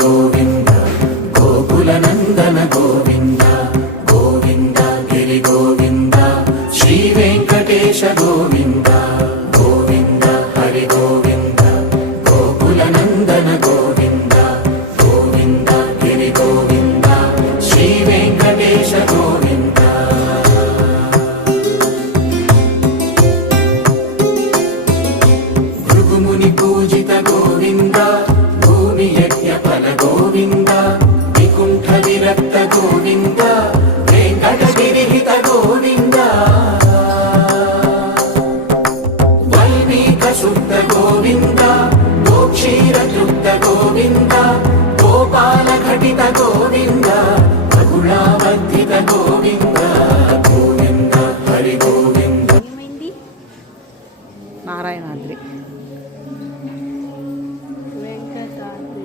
గోవింద గోకుల నందన గోవింద గోవింద గిరి గోవింద శ్రీ వెంకటేశ గోవింద గోవింద హరి గోవింద గోకుల నందన గోవింద గోవింద గిరి గోవింద శ్రీ వెంకటేశ గోవింద భృగుముని పూజిత గోవింద భూమి యజ్ఞ ఫల గోవింద వికుంఠ విరక్త గోవింద వెంకటగిరిహిత గోవింద వైనీక శుద్ధ గోవింద గోక్షీర తృప్త గోవింద గోపాల ఘటిత గోవింద బహుళావర్ధిత గోవింద గోవింద హరి గోవింద. నారాయణాద్రి వెంకటాద్రి